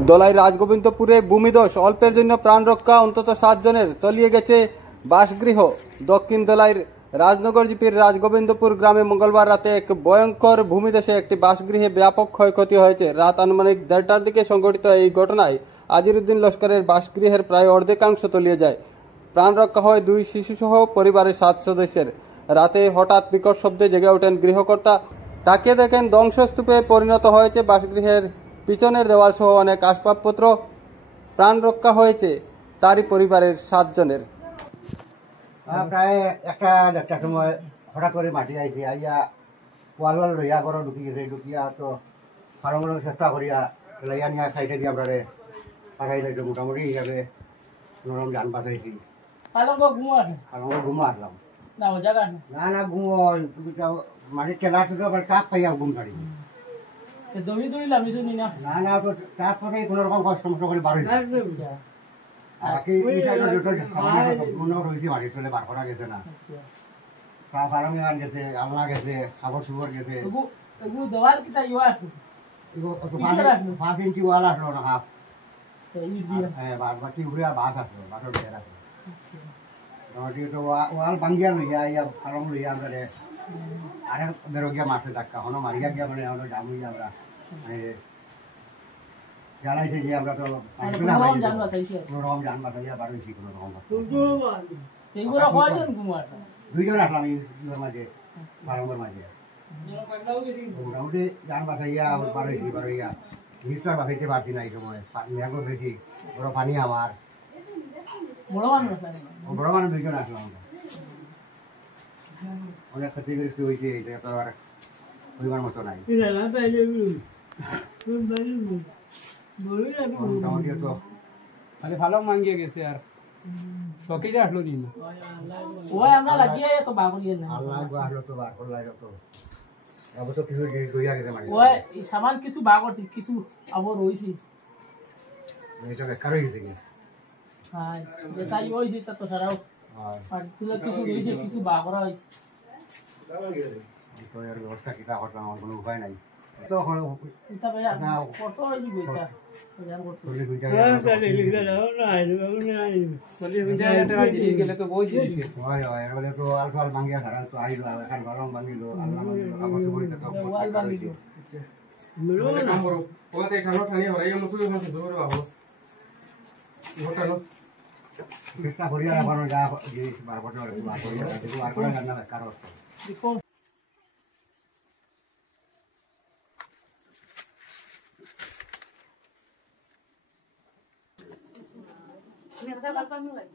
দলাই রাজগোবিন্দপুরে ভূমিধস, অল্পের জন্য প্রাণ রক্ষা অন্তত 7 জনের, তলিয়ে গেছে বাসগৃহ। দক্ষিণ দলাইর রাজনগর জিপির রাজগোবিন্দপুর গ্রামে মঙ্গলবার রাতে এক ভয়ঙ্কর ভূমিধসে একটি বাসগৃহে ব্যাপক ক্ষয়ক্ষতি হয়েছে। রাত আনুমানিক 1:30টার দিকে সংঘটিত এই ঘটনায় আজিরুদ্দিন লস্করের বাসগৃহের প্রায় অর্ধেকাংশ তলিয়ে যায়। প্রাণ রক্ষা হয় 2 শিশুসহ পরিবারের 7 সদস্যের। রাতে হঠাৎ বিকট শব্দে জেগে ওঠেন গৃহকর্তা। তাকে দেখেন ধ্বংসস্তূপে পরিণত হয়েছে বাসগৃহের পিছনের দেওয়াল সহ অনেক আসবাবপত্র। প্রাণ রক্ষা হয়েছে তারই পরিবারের 7 জনের। প্রায় 1:30টার সময় হঠাৎ করে মাটি আইছে, আইয়া ওয়াল লইয়া ঘর ঢুকি গেছে। ঢুকিয়া তো ফার্মের চেষ্টা করিয়া লইয়া নিয়ে সাইডে দিয়ে আমরা পাঠাই লাগছে। মোটামুটি হিসাবে নরম যান বাঁচাইছি। ঘুমো আসলাম না না ঘুমো মাটির টেলা শুধু আবার কাপ পাইয়া ঘুম ছাড়ি না না তো কাপ পাই কোনো রকম কষ্ট মষ্ট করে বার হয়েছে। বাকি রয়েছে মাটির চলে বার করা গেছে না। ফার্মি গান গেছে, আলনা গেছে, সাবর সুবর গেছে। 5 ইঞ্চি ওয়াল আসলো না, হাফ। হ্যাঁ, বাকি ঘুরে বাস আসলো, বাসর বের আসলো। ওয়াল ভাঙ্গিয়া লইয়া ইয়া ফার্ম লইয়া আমরা আরে বেরো গিয়া মারছে ধাক্কা, হনো মারিয়া গিয়া মানে আমরা জাম হইয়া আমরা জানাইছে যে আমরা তো রকম জান বাঁচাইয়া বার হয়েছি। কোনো রকম 2 জন আসলাম এই মাঝে, ফার্মের মাঝে। মোটামুটি জান বাঁচাইয়া বার হয়েছি। বার হইয়া নিশ্চয় বাঁচাইতে পারছি না এই সময়। মেঘ বেশি, বড় পানি আমার, বড় মানুষ 2 জন আসলাম। অনেক ক্ষতিগ্রস্ত হয়েছে, এটা তো আর পরিমাণ মতো নাই। মোটামুটি তো মানে ভালো মাঙ্গিয়ে গেছে আর শখে যে আসলো নি আল্লাহ আসলো তো বার করলাই তো আবার তো কিছু হইয়া গেছে মানে সামান কিছু বার করছি, কিছু আবার রইছি। এটা বেকার হয়ে গেছে। হ্যাঁ, যেটাই হইছে তা তো সারাও। আর কিছু রইছে, কিছু বার করা হইছে। তো এর ব্যবস্থা কিটা করলাম, আমার কোনো উপায় নাই। তো এটা ভাইয়া কত হইছে বইটা বাজার করতে। গেলে তো বই হয় হয় বলে তো আলফাল ভাঙ্গিয়া খারা তো আইলো, এখন গরম ভাঙ্গিলো, আল্লাহ ভাঙ্গিলো, কাপড় পরিতে তো ওয়াল ভাঙ্গিলো। কাম করো ওতে ঠানো ঠানি হরাই গেল শুরু হচ্ছে দূরে বাবু ঘটানো চেষ্টা করিয়া রাখানো যা জিনিস বার করতে পারে বার করিয়া দেখো আর করা জানা না কারো দেখো মেকটা বালকা নি লাগে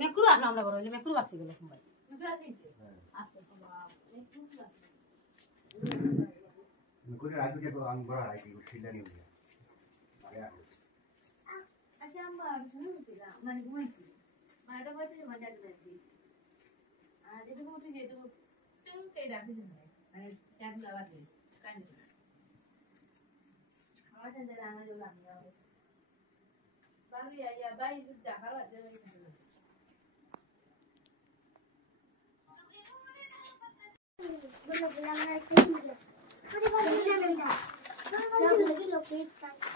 মেকুর আর নাম লাগলো মেকুর বাসি গেল ভাই আচ্ছা মেকুর রাজু কে তো আম করা রাখি ছিলা নি আরে আচ্ছা আমরা শুনুন না মানে ঘুমাইছি মাটা বলতে মজা করছি আর যেটা উঠে যেত তুমি কে রাখি মানে চাপ লাগাতে কান আমার সাথে রাঙা লাগা বাবি আইয়া বাই জাহারা দেবে বলো বলা আমরা কি বলো আরে বলো না বলো কি লোকে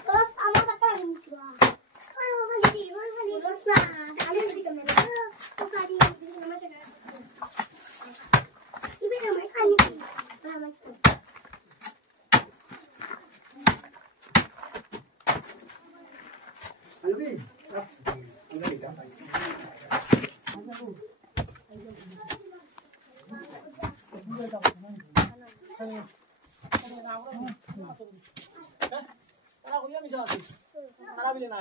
বস আমার কথা শুনছো ওই বলি বস না আরে দিকে মেরে তো কারি আমাকে না ইবে না খানি আমার আলবি তারা কইয়া মিছা আছে তারা বিলে না